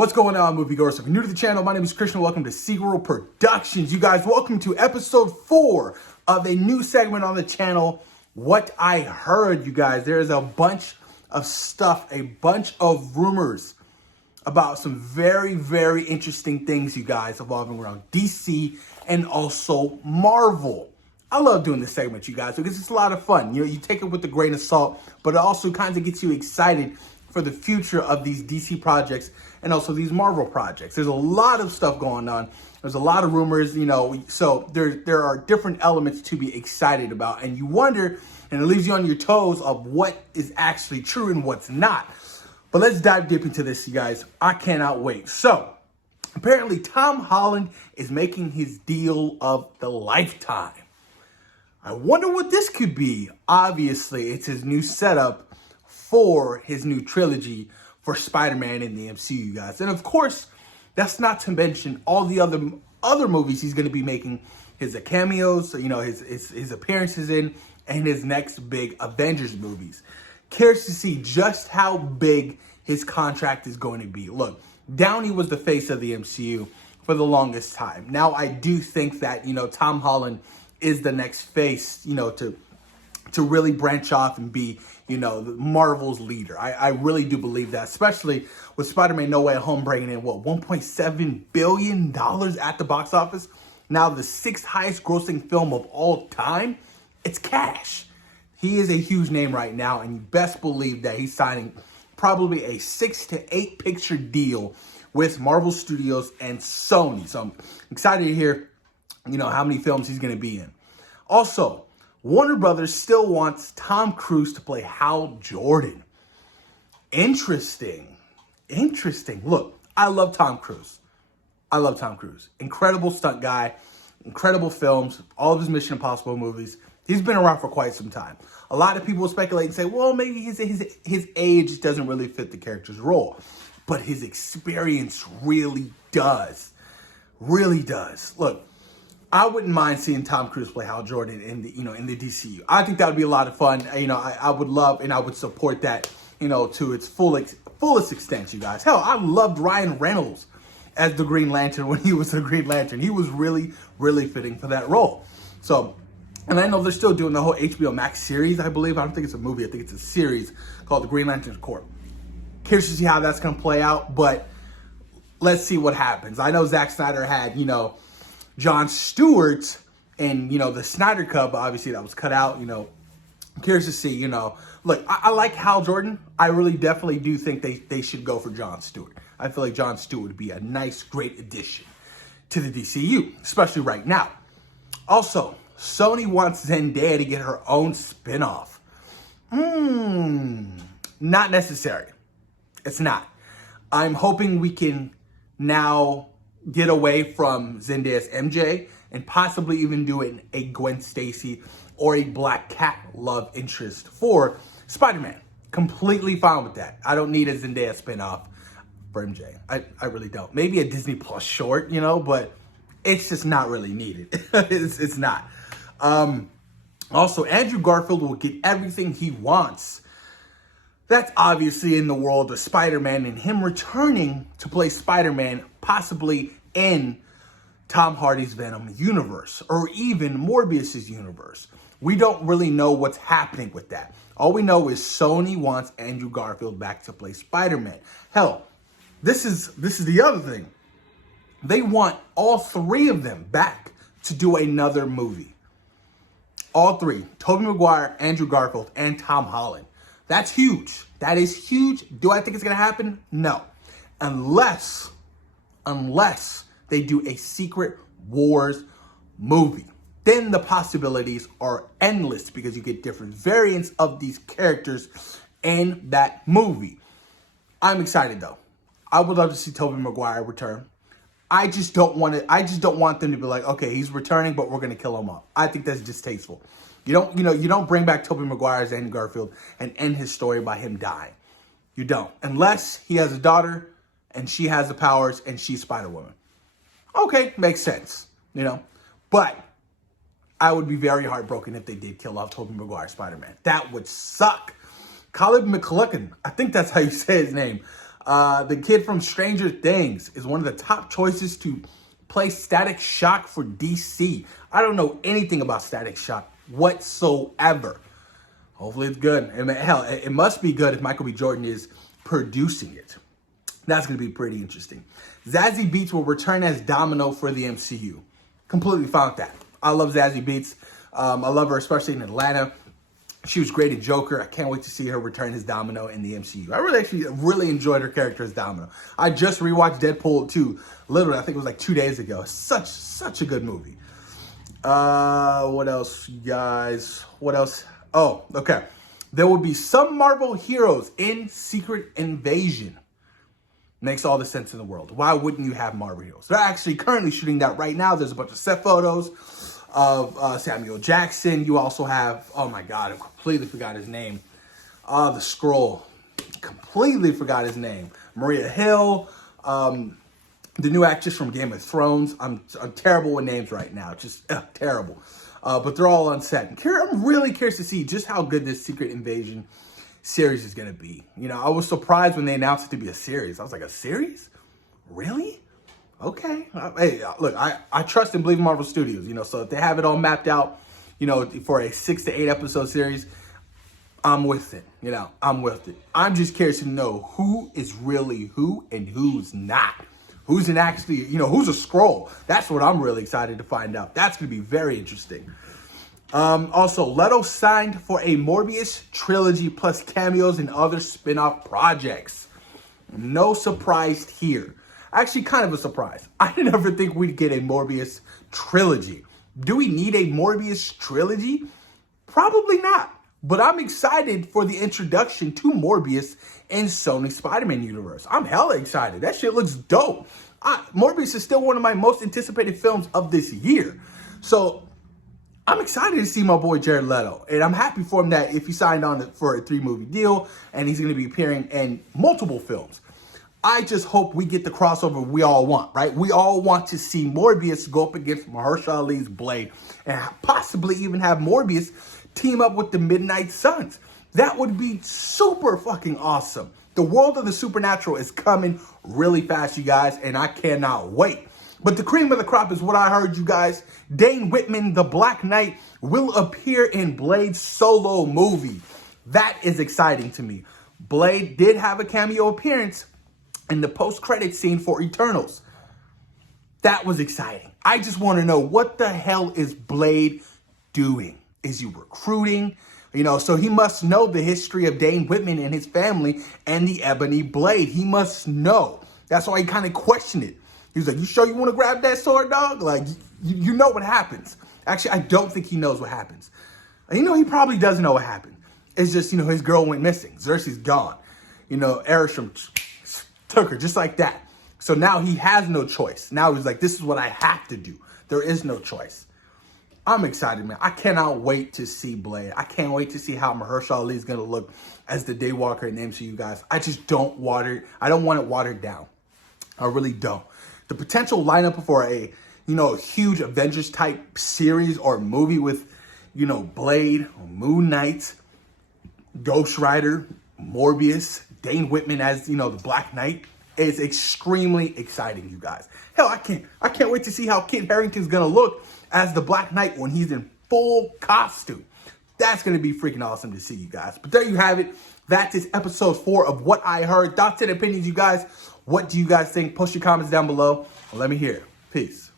What's going on, moviegoers? If you're new to the channel, my name is Christian. Welcome to SeaWorld Productions. You guys, welcome to episode 4 of a new segment on the channel, What I Heard. You guys, there is a bunch of stuff, a bunch of rumors about some very, very interesting things, you guys, evolving around DC and also Marvel. I love doing this segment, you guys, because it's a lot of fun. You know, you take it with a grain of salt, but it also kind of gets you excited for the future of these DC projects and also these Marvel projects. There's a lot of stuff going on. There's a lot of rumors, you know, so there are different elements to be excited about, and you wonder, and it leaves you on your toes of what is actually true and what's not. But let's dive deep into this, you guys. I cannot wait. So, apparently Tom Holland is making his deal of the lifetime. I wonder what this could be. Obviously, it's his new setup for his new trilogy for Spider-Man in the MCU, you guys. And of course, that's not to mention all the other movies he's going to be making, his cameos, you know, his appearances in, and his next big Avengers movies. Curious to see just how big his contract is going to be. Look, Downey was the face of the MCU for the longest time. Now, I do think that, you know, Tom Holland is the next face, you know, to really branch off and be, you know, Marvel's leader. I really do believe that, especially with Spider-Man No Way Home bringing in, what, $1.7 billion at the box office? Now the 6th highest grossing film of all time. It's cash. He is a huge name right now, and you best believe that he's signing probably a 6 to 8 picture deal with Marvel Studios and Sony. So I'm excited to hear, you know, how many films he's going to be in. Also, Warner Brothers still wants Tom Cruise to play Hal Jordan. Interesting. Look, I love Tom Cruise. Incredible stunt guy, incredible films, all of his Mission Impossible movies. He's been around for quite some time. A lot of people speculate and say, well, maybe his age doesn't really fit the character's role. But his experience really does. Look, I wouldn't mind seeing Tom Cruise play Hal Jordan in the DCU. I think that would be a lot of fun. You know, I would love and I would support that, you know, to its fullest extent, you guys. Hell, I loved Ryan Reynolds as the Green Lantern when he was the Green Lantern. He was really, really fitting for that role. So, and I know they're still doing the whole HBO Max series, I believe. I don't think it's a movie. I think it's a series called The Green Lantern Corps. Curious to see how that's going to play out, but let's see what happens. I know Zack Snyder had, you know, Jon Stewart and, you know, the Snyder Cut, but obviously that was cut out, you know. I'm curious to see, you know. Look, I like Hal Jordan. I really definitely do think they should go for Jon Stewart. I feel like Jon Stewart would be a nice, great addition to the DCU, especially right now. Also, Sony wants Zendaya to get her own spinoff. Not necessary. It's not. I'm hoping we can now get away from Zendaya's MJ and possibly even do a Gwen Stacy or a Black Cat love interest for Spider-Man. Completely fine with that. I don't need a Zendaya spinoff for MJ. I really don't. Maybe a Disney Plus short, you know, but it's just not really needed. It's not. Also, Andrew Garfield will get everything he wants. That's obviously in the world of Spider-Man and him returning to play Spider-Man, possibly in Tom Hardy's Venom universe or even Morbius's universe. We don't really know what's happening with that. All we know is Sony wants Andrew Garfield back to play Spider-Man. Hell, this is the other thing. They want all 3 of them back to do another movie. All 3, Tobey Maguire, Andrew Garfield, and Tom Holland. That's huge. That is huge. Do I think it's going to happen? No. Unless they do a Secret Wars movie. Then the possibilities are endless because you get different variants of these characters in that movie. I'm excited though. I would love to see Tobey Maguire return. I just don't want them to be like, okay, he's returning, but we're going to kill him off. I think that's distasteful. You don't bring back Tobey Maguire as Andrew Garfield and end his story by him dying. You don't. Unless he has a daughter and she has the powers and she's Spider-Woman. Okay, makes sense, you know. But I would be very heartbroken if they did kill off Tobey Maguire Spider-Man. That would suck. Colin McCullough, I think that's how you say his name. The kid from Stranger Things is one of the top choices to play Static Shock for DC. I don't know anything about Static Shock whatsoever. Hopefully it's good. I mean, hell, it must be good if Michael B. Jordan is producing it. That's going to be pretty interesting. Zazie Beetz will return as Domino for the MCU. Completely fine with that. I love Zazie Beetz. I love her, especially in Atlanta. She was great at Joker. I can't wait to see her return as Domino in the MCU. I really enjoyed her character as Domino. I just rewatched Deadpool 2, literally, I think it was like 2 days ago. Such a good movie. What else, you guys? What else? Oh, okay. There will be some Marvel heroes in Secret Invasion. Makes all the sense in the world. Why wouldn't you have Marvel heroes? They're actually currently shooting that right now. There's a bunch of set photos of Samuel Jackson. You also have, oh my God, I completely forgot his name. The Skrull. Completely forgot his name. Maria Hill. The new actress from Game of Thrones. I'm terrible with names right now. Just terrible. But they're all on set. I'm really curious to see just how good this Secret Invasion series is going to be. You know, I was surprised when they announced it to be a series. I was like, a series? Really? Okay. Hey, look, I trust and believe in Marvel Studios, you know, so if they have it all mapped out, you know, for a 6 to 8 episode series, I'm with it. You know, I'm with it. I'm just curious to know who is really who and who's not. Who's an actually, you know, who's a Skrull? That's what I'm really excited to find out. That's going to be very interesting. Also, Leto signed for a Morbius Trilogy plus cameos and other spin-off projects. No surprise here. Actually, kind of a surprise. I didn't ever think we'd get a Morbius Trilogy. Do we need a Morbius Trilogy? Probably not. But I'm excited for the introduction to Morbius in Sony's Spider-Man universe. I'm hella excited. That shit looks dope. Morbius is still one of my most anticipated films of this year. So I'm excited to see my boy Jared Leto. And I'm happy for him that if he signed on for a 3-movie deal and he's going to be appearing in multiple films. I just hope we get the crossover we all want, right? We all want to see Morbius go up against Mahershala Ali's Blade and possibly even have Morbius team up with the Midnight Suns. That would be super fucking awesome. The world of the supernatural is coming really fast, you guys, and I cannot wait. But the cream of the crop is what I heard, you guys. Dane Whitman, the Black Knight, will appear in Blade's solo movie. That is exciting to me. Blade did have a cameo appearance in the post-credit scene for Eternals. That was exciting. I just want to know, what the hell is Blade doing? Is he recruiting? You know, so he must know the history of Dane Whitman and his family and the Ebony Blade. He must know. That's why he kind of questioned it. He was like, you sure you want to grab that sword, dog? Like, you know what happens. Actually, I don't think he knows what happens. You know, he probably doesn't know what happened. It's just, you know, his girl went missing. Xerxes gone. You know, Erisham took her just like that. So now he has no choice. Now he's like, this is what I have to do. There is no choice. I'm excited, man. I cannot wait to see Blade. I can't wait to see how Mahershala Ali is going to look as the Daywalker in the MCU, guys. I just don't want it watered down. I really don't. The potential lineup for a, you know, huge Avengers type series or movie with, you know, Blade, Moon Knight, Ghost Rider, Morbius, Dane Whitman as, you know, the Black Knight is extremely exciting, you guys. Hell, I can't wait to see how Kit Harington's gonna look as the Black Knight when he's in full costume. That's gonna be freaking awesome to see, you guys. But there you have it. That is episode 4 of What I Heard. Thoughts and opinions, you guys. What do you guys think? Post your comments down below and let me hear it. Peace.